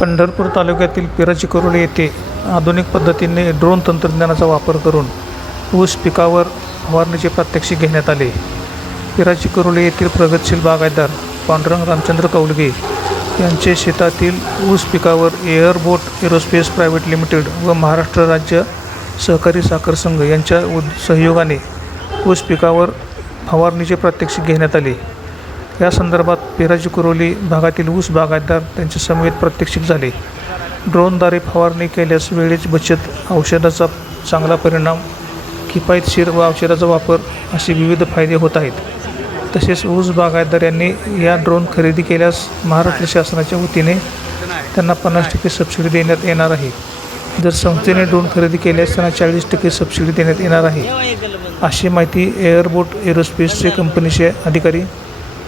पंढरपूर तालुक्यातील पिराची करोली येथे आधुनिक पद्धतीने ड्रोन तंत्रज्ञानाचा वापर करून ऊस पिकावर फवारणीचे प्रात्यक्षिक घेण्यात आले. पिराची करोली येथील प्रगतशील बागायतदार पांडुरंग रामचंद्र कौलगे यांचे शेतातील ऊस पिकावर एअरबोट एरोस्पेस प्रायव्हेट लिमिटेड व महाराष्ट्र राज्य सहकारी साखर संघ यांच्या उद सहयोगाने ऊस पिकावर फवारणीचे प्रात्यक्षिक घेण्यात आले. या संदर्भात पेराजी कुरोली भागातील ऊस बागायतदार त्यांच्या समवेत प्रात्यक्षिक झाले. ड्रोनद्वारे फवारणी केल्यास वेळेची बचत औषधाचा चांगला परिणाम किफायतशीर व औषधाचा वापर असे विविध फायदे होत आहेत. तसेच ऊस बागायतदार यांनी या ड्रोन खरेदी केल्यास महाराष्ट्र शासनाच्या वतीने त्यांना पन्नास टक्के सबसिडी देण्यात येणार आहे. जर संस्थेने ड्रोन खरेदी केल्यास त्यांना चाळीस टक्के सबसिडी देण्यात येणार आहे. अशी माहिती एअरबोट एरोस्पेसचे कंपनीचे अधिकारी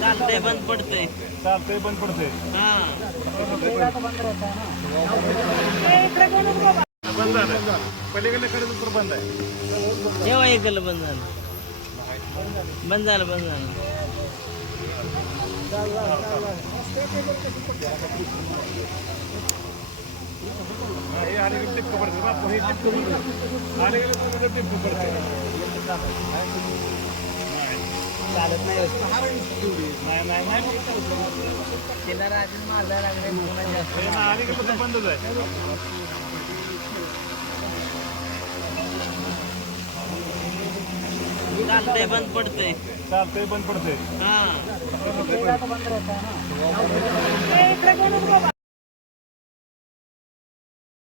चालतंय बंद पडतंय. चालतंय बंद पडतंय. हा. बंद झालं पलीकडे तर बंद आहे. जेव्हा ऐकलं बंद झालं. बंद झालं बंद झालं. हे चालत नाही तिला राजून लागले जास्त हे बंदच आहे चालतंय बंद पडतंय. चालतंय बंद पडतंय. हा.